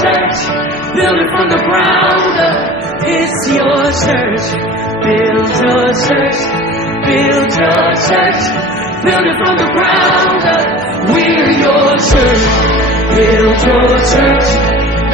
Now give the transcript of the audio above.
church. Build it from the ground up. It's your church. Build your church. Build your church. Build it from the ground up. We're your church. Build your church.